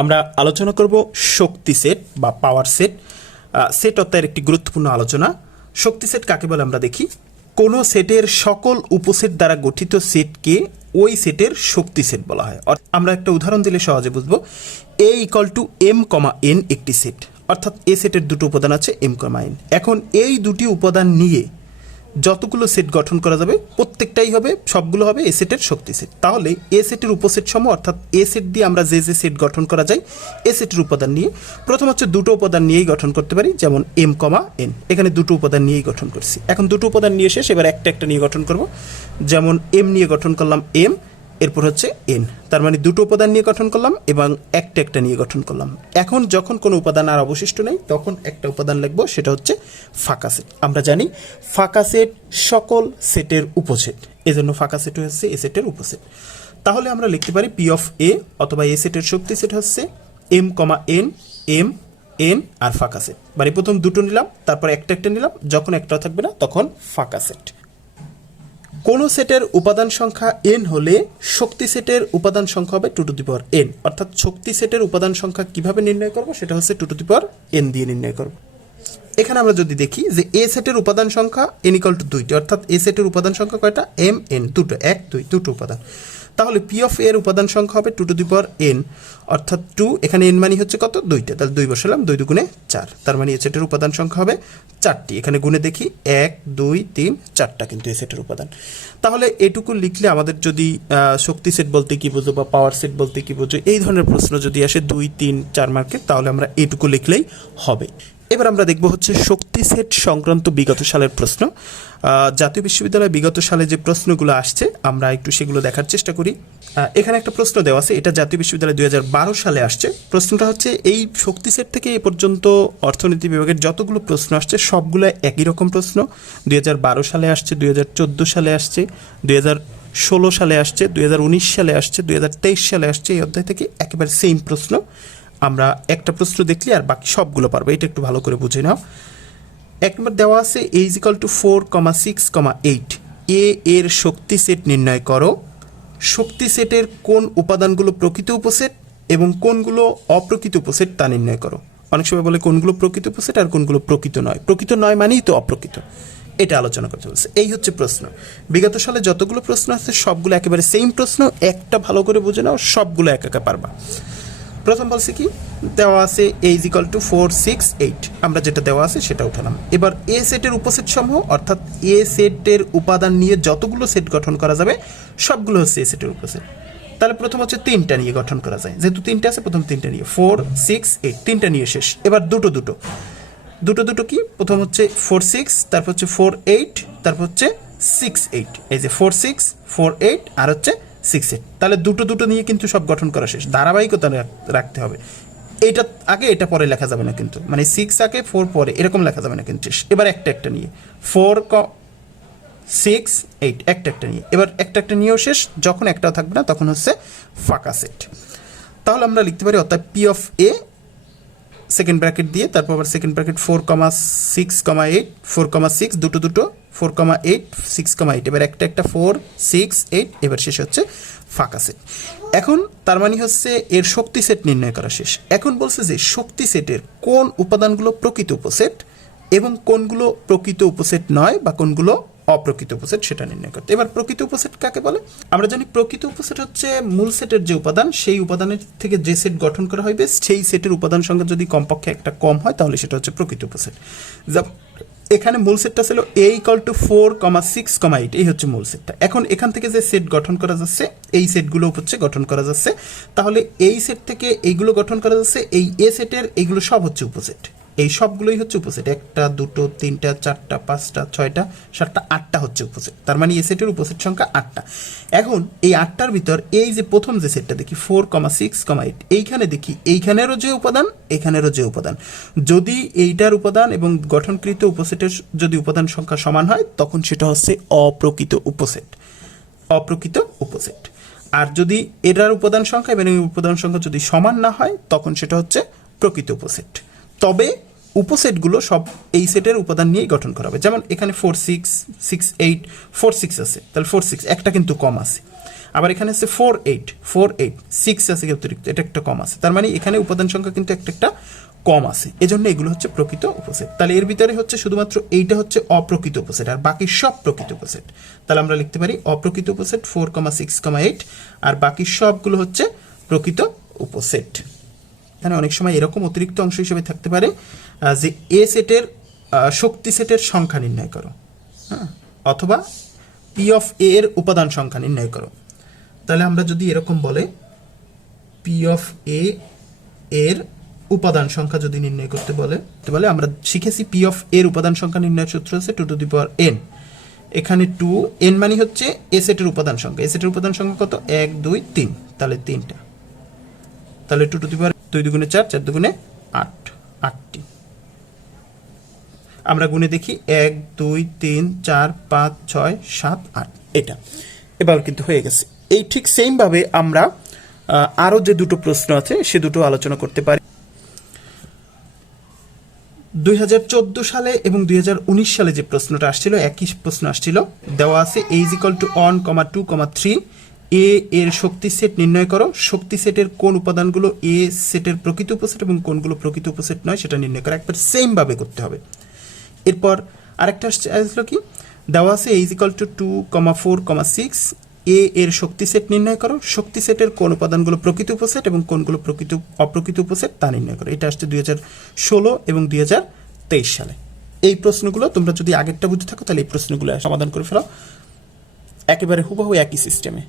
আমরা আলোচনা করব শক্তি সেট বা পাওয়ার সেট সেট অর্থাৎ একটি গুরুত্বপূর্ণ আলোচনা। শক্তি সেট কাকে বলে আমরা দেখি? কোনো সেটের সকল উপসেট দ্বারা গঠিত সেটকে ওই সেটের শক্তি সেট বলা হয়। আমরা একটা উদাহরণ দিলে সহজে বুঝব। A equal to M comma N একটি সেট। অর্থাৎ এ সেটের দুটো উপাদান আছে এম কমা এন এখন এই দুটি উপাদান নিয়ে যতগুলো সেট গঠন করা যাবে, প্রত্যেকটাই হবে, সবগুলো হবে এ সেটের শক্তি সেট তাহলে এ সেটের উপসেট সম অর্থাৎ এ সেট দিয়ে আমরা যে যে সেট গঠন করা যায় এ সেটের উপাদান নিয়ে, প্রথম হচ্ছে দুটো উপাদান নিয়েই গঠন করতে পারি, যেমন এম কমা এন এখানে দুটো উপাদান নিয়েই গঠন করছি। এখন দুটো উপাদান নিয়ে শেষ, এবার একটা একটা নিয়ে গঠন করব। যেমন এম নিয়ে গঠন করলাম এম এরপর হচ্ছে এন। তার মানে দুটো উপাদান নিয়ে গঠন করলাম এবং একটা একটা নিয়ে গঠন করলাম। এখন যখন কোনো উপাদান আর অবশিষ্ট নেই, তখন একটা উপাদান লিখব, সেটা হচ্ছে ফাঁকা সেট। আমরা জানি ফাঁকা সেট সকল সেটের উপসেট। এজন্য ফাঁকা সেট হচ্ছে এ সেটের উপসেট। তাহলে আমরা লিখতে পারি পি অফ এ অথবা এ সেটের শক্তি সেট হচ্ছে M comma N, M, N আর ফাঁকা সেট। মানে প্রথম দুটো নিলাম, তারপর একটা একটা নিলাম, যখন একটা থাকবে না, তখন ফাঁকা সেট। কোনো সেটের উপাদান সংখ্যা এন হলে শক্তি সেটের উপাদান সংখ্যা হবে two to the power N অর্থাৎ শক্তি সেটের উপাদান সংখ্যা কীভাবে নির্ণয় করব সেটা হচ্ছে two to the power N দিয়ে নির্ণয় করব। এখানে আমরা যদি দেখি যে এ সেটের উপাদান সংখ্যা এন ইকাল টু দুইটি, অর্থাৎ এ সেটের উপাদান সংখ্যা কয়টা? এম এন দুটো, এক, দুই, দুটো উপাদান। তাহলে পি অফ এর উপাদান সংখ্যা হবে two to the power N অর্থাৎ টু এখানে এন মানি হচ্ছে কত? দুইটা। তাহলে দুই বসালাম, দুই দুগুণে চার। তার মানে এ সেটের উপাদান সংখ্যা হবে চারটি। এখানে গুণে দেখি এক, দুই, তিন, চারটা কিন্তু এ সেটের উপাদান। তাহলে এটুকু লিখলে আমাদের যদি শক্তি সেট বলতে কি বুঝো বা পাওয়ার সেট বলতে কি বুঝো, এই ধরনের প্রশ্ন যদি আসে দুই, তিন, চার মার্কের তাহলে আমরা এটুকু লিখলেই হবে। এবার আমরা দেখব হচ্ছে শক্তি সেট সংক্রান্ত বিগত সালের প্রশ্ন। জাতীয় বিশ্ববিদ্যালয়ে বিগত সালে যে প্রশ্নগুলো আসছে, আমরা একটু সেগুলো দেখার চেষ্টা করি। এখানে একটা প্রশ্ন দেওয়া আছে, এটা জাতীয় বিশ্ববিদ্যালয় দুই হাজার বারো সালে আসছে। প্রশ্নটা হচ্ছে, এই শক্তি সেট থেকে এ পর্যন্ত অর্থনীতি বিভাগের যতগুলো প্রশ্ন আসছে, সবগুলো একই রকম প্রশ্ন। দুই হাজার বারো সালে আসছে, দুই হাজার চোদ্দ সালে আসছে, দুই ষোলো সালে আসছে, দুই হাজার উনিশ সালে আসছে, দুই হাজার তেইশ সালে আসছে, এই অধ্যায় থেকে একেবারে সেম প্রশ্ন। আমরা একটা প্রশ্ন দেখলে আর বাকি সবগুলো পারব। এটা একটু ভালো করে বুঝে নাও। এক নম্বর দেওয়া আছে A is equal to four comma six comma eight A এর শক্তি সেট নির্ণয় করো। শক্তি সেটের কোন উপাদানগুলো প্রকৃত উপসেট এবং কোনগুলো অপ্রকৃত উপসেট তা নির্ণয় করো। অনেক সময় বলে কোনগুলো প্রকৃত উপসেট আর কোনগুলো প্রকৃত নয়। প্রকৃত নয় মানেই তো অপ্রকৃত। এটা আলোচনা করতে বলছে। এই হচ্ছে প্রশ্ন। বিগত সালে যতগুলো প্রশ্ন আছে সবগুলো একেবারে সেম প্রশ্ন। একটা ভালো করে বুঝে নাও, সবগুলো একা একা পারবা। প্রথম বলছে কি? দেওয়া আছে A is equal to four six eight আমরা যেটা দেওয়া আছে সেটা উঠালাম এবার এ সেটের উপসেট সমূহ, অর্থাৎ এ সেটের উপাদান নিয়ে যতগুলো সেট গঠন করা যাবে, সবগুলো হচ্ছে এ সেটের উপসেট। তাহলে প্রথম হচ্ছে তিনটা নিয়ে গঠন করা যায়। যেহেতু তিনটা আছে, প্রথম তিনটা নিয়ে। ফোর সিক্স এইট তিনটা নিয়ে শেষ। এবার দুটো দুটো। দুটো দুটো কি? প্রথম হচ্ছে ফোর সিক্স তারপর হচ্ছে ফোর এইট তারপর হচ্ছে সিক্স এইট এই যে ফোর সিক্স ফোর এইট আর হচ্ছে সিক্স এইট তাহলে দুটো দুটো নিয়ে কিন্তু সব গঠন করা শেষ। ধারাবাহিকতা রাখ- রাখতে হবে। এইটা আগে, এটা পরে লেখা যাবে না কিন্তু। মানে সিক্স আগে ফোর পরে, এরকম লেখা যাবে না কিন্তু। এবার একটা একটা নিয়ে। ফোর ক সিক্স এইট একটা একটা নিয়ে। এবার একটা একটা নিয়েও শেষ। যখন একটাও থাকবে না, তখন হচ্ছে ফাঁকা সেট তাহলে আমরা লিখতে পারি অর্থাৎ P of A second bracket দিয়ে, তারপর আবার second bracket four comma six comma eight four comma six দুটো দুটো four comma eight six comma eight এবার একটা একটা ফোর সিক্স এইট এবার শেষ হচ্ছে ফাঁকা সেট এখন তার মানে হচ্ছে এর শক্তি সেট নির্ণয় করা শেষ। এখন বলছে যে শক্তি সেটের কোন উপাদানগুলো প্রকৃত উপসেট এবং কোনগুলো প্রকৃত উপসেট নয় বা কোনগুলো অপ্রকৃত উপসেট সেটা নির্ণয় করতে। এবার প্রকৃত উপসেট কাকে বলে? আমরা জানি প্রকৃত উপসেট হচ্ছে মূল সেটের যে উপাদান, সেই উপাদানের থেকে যে সেট গঠন করা হইবে, সেই সেটের উপাদান সংখ্যা যদি কমপক্ষে একটা কম হয়, তাহলে সেটা হচ্ছে প্রকৃত উপসেট। এখানে মূল সেটটা ছিল A equal to four comma six comma eight এই হচ্ছে মূল সেটটা। এখন এখান থেকে যে সেট গঠন করা যাচ্ছে, এই সেটগুলো হচ্ছে গঠন করা যাচ্ছে। তাহলে এই সেট থেকে এইগুলো গঠন করা যাচ্ছে, এই এ সেটের, এইগুলো সব হচ্ছে উপসেট। এই সবগুলোই হচ্ছে উপসেট। একটা, দুটো, তিনটা, চারটা, পাঁচটা, ছয়টা, সাতটা, আটটা হচ্ছে উপসেট। তার মানে এই সেটের উপসেট সংখ্যা আটটা। এখন এই আটটার ভিতর এই যে প্রথম যে সেটটা দেখি four comma six comma eight এইখানে দেখি, এইখানেরও যে উপাদান, এখানেরও যে উপাদান। যদি এইটার উপাদান এবং গঠনকৃত উপসেটের যদি উপাদান সংখ্যা সমান হয়, তখন সেটা হচ্ছে অপ্রকৃত উপসেট। অপ্রকৃত উপসেট। আর যদি এটার উপাদান সংখ্যা এবং উপাদান সংখ্যা যদি সমান না হয়, তখন সেটা হচ্ছে প্রকৃত উপসেট। তবে উপসেটগুলো সব এই সেটের উপাদান নিয়েই গঠন করা হবে। যেমন এখানে four six six eight four six আছে। তাহলে ফোর সিক্স একটা কিন্তু কম আছে। আবার এখানে আছে four eight four eight six আছে অতিরিক্ত, এটা একটা কম আছে। তার মানে এখানে উপাদান সংখ্যা কিন্তু একটা একটা কম আছে। এজন্য এগুলো হচ্ছে প্রকৃত উপসেট। তাহলে এর ভিতরে হচ্ছে শুধুমাত্র এইটা হচ্ছে অপ্রকৃত উপসেট আর বাকি সব প্রকৃত উপসেট। তাহলে আমরা লিখতে পারি অপ্রকৃত উপসেট four comma six comma eight আর বাকি সবগুলো হচ্ছে প্রকৃত উপসেট। এখানে অনেক সময় এরকম অতিরিক্ত অংশ হিসেবে থাকতে পারে যে এ সেটের শক্তি সেটের সংখ্যা নির্ণয় করো। হ্যাঁ? অথবা পি অফ এ এর উপাদান সংখ্যা নির্ণয় করো। তাহলে আমরা যদি এরকম বলে পি অফ এ এর উপাদান সংখ্যা যদি নির্ণয় করতে বলে বলে, আমরা শিখেছি পি অফ এর উপাদান সংখ্যা নির্ণয়ের সূত্র হচ্ছে two to the power N এখানে টু এন মানে হচ্ছে এ সেটের উপাদান সংখ্যা। এ সেটের উপাদান সংখ্যা কত? এক, দুই, তিন। তাহলে তিনটা। তাহলে টু টু দি পাওয়ার দুগুণে চার চার দুগুণে আট আটটি। আমরা গুণে দেখি এক দুই তিন চার পাঁচ ছয় সাত আট। এটা। এবার কিন্তু হয়ে গেছে। এই ঠিক সেমভাবে আমরা আহ, আরও যে দুটো প্রশ্ন আছে সে দুটো আলোচনা করতে পারি। দুই হাজার চোদ্দ সালে এবং দুই হাজার উনিশ সালে যে প্রশ্নটা আসছিল একই প্রশ্ন আসছিল দেওয়া আছে A is equal to one comma two comma three A এর শক্তি সেট নির্ণয় করো। শক্তি সেটের কোন উপাদানগুলো এ সেটের প্রকৃত উপসেট এবং কোনগুলো প্রকৃত উপসেট নয় সেটা নির্ণয় করো। একবার সেম ভাবে করতে হবে। এরপর আরেকটা আসলো কি? দেওয়া আছে is equal to two comma four comma six A এর শক্তি সেট নির্ণয় করো। শক্তি সেটের কোন উপাদানগুলো প্রকৃত উপসেট এবং কোনগুলো প্রকৃত, অপ্রকৃত উপসেট তা নির্ণয় করো। এটা আসছে দুই হাজার ষোলো এবং দুই হাজার তেইশ সালে। এই প্রশ্নগুলো তোমরা যদি আগেরটা বুঝে থাকো, তাহলে এই প্রশ্নগুলো সমাধান করে ফেলো। একেবারে হুবহু একই সিস্টেমে